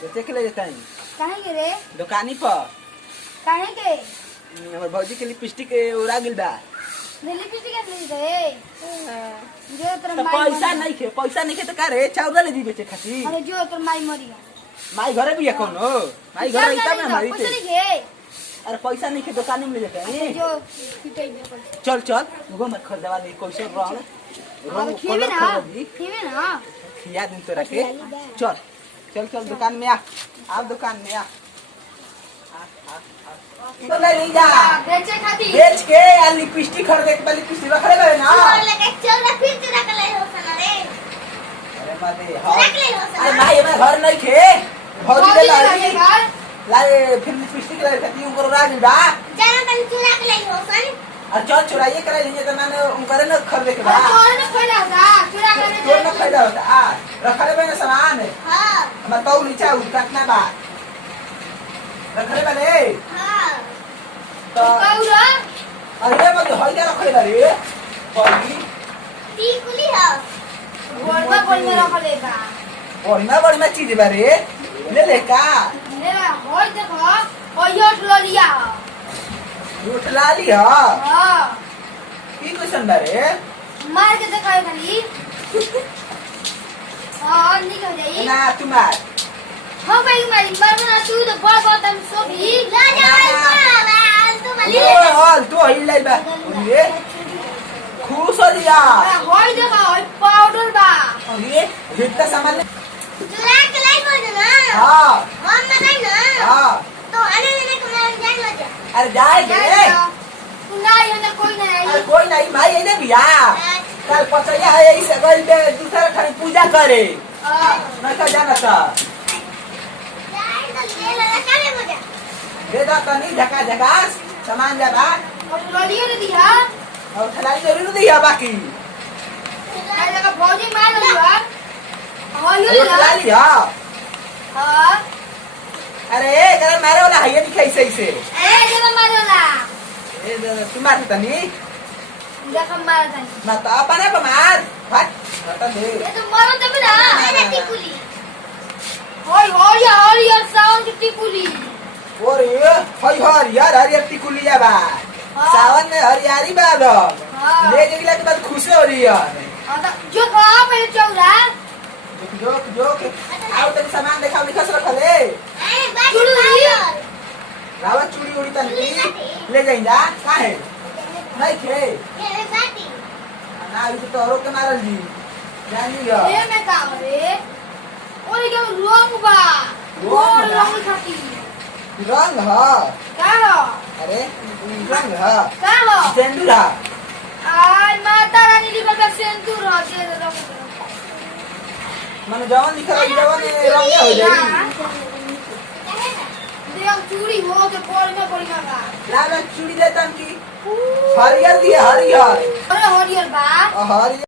बेचे के ले जाता है काहे के रे? दुकानी पर। काहे के? हमर भौजी के लिपस्टिक उड़ा गिल बा। लिपस्टिक के ले गए। जो तोर तो माई पैसा नहीं खे तो का रे चाउर ले दी बेचे खातिर। अरे जो तोर माई मरी। माई घरे भी है कोनो। माई घरे इतना में हमारी पैसा थे। नहीं खे। अरे पैसा नहीं खे दुकान में ले जाते हैं। जो पिटाई दे। चल चल वो मत खरीदवा दे कैसे रंग अब खीबे ना। खिया दिन तोरा के। चल चल चल दुकान में आ दुकान में आ तो ले जा बेचे खातिर बेच के आ लिपस्टिक खरीदे के लिपस्टिक रखले बे ना लगे चल रे फिर तेरा के ले हो सना रे। अरे माते हां अरे माई मैं घर नहीं खे भौजी ले लाई फिर लिपस्टिक ले खाती ऊपर राग बा जाना तन चुरा के ले हो सन। और चल चुराइए करे लिए तो मैंने ऊपर न खरीदे के बा तोर न फायदा होता चुरा के तोर न फायदा होता आ रखले बे ना सामान हां मैं तो नीचे उठ काटना बा रखले बे हां तो कौरा अरे मत होइला रखले बा रे पगी टीकुली है गोरबा बोल में रखले बा और ना बड़ी में चीज बा रे ले का मेरा होय देखो ओयो ललिया उठला ली हां हां की क्वेश्चन बा रे मार के दिखाए खाली हां निकल जाई ना तुम्हार हां भाई मारना तू तो बड़ बड़ तम सो भी ला जा तू माली ओ हाल तो हिलाई बा ये खुश हो लिया होय देखो पाउडर बा ये हिटला सामान चुरा के लाई बोल ना हां हम मनाई ना हां तो अरे ने कमाल जान हो जा अरे जाए तू नहीं है कोई नहीं अरे कोई नहीं भाई ये बिया कल पचैया है इसे गई बे दूसरा खाली पूजा करे नहीं का जाना था दे दा तनी झका झकास सामान जा बा अब ललियो ने दिया और खिलाई जरूर दिया बाकी काय लगा भौजी मार लिया होयो ये खिलाई लिया हां अरे करे मारे वाला है नहीं कैसे ऐसे ए जब मारोला ए तू मार तनी जब मारता ना तो अपने बमार हट हट दे ये तो मारो तब ना मेरा टिकुली होय होय यार साउंड टिकुली और ये हई हर यार हरियर टिकुलिया बा सावन में हरियारी बा दो ले जगला के बाद खुश हो रही है हां तो जो खा मेरे चौरा जोक आओ तक सामान दिखाओ लिखस रखले चुड़ी रावा चूड़ी उड़ी तनी ले जाइंदा काहे नहीं खे ये बाती ना इसे तो औरों के मारल जी जानी गा ये मैं का रे ओए के रंग बा वो रंग खाती रंग हा का हो अरे रंग हा का हो सेंदूर हा आय माता रानी लिखल बा सेंदूर हो दे रंग मन जवान लिखल जवान रंग हो जाई देव चूड़ी हो के पोल में पड़ी बा लाल चूड़ी दे तन की हरियर दिया हरियर अरे हरियर बा हरियर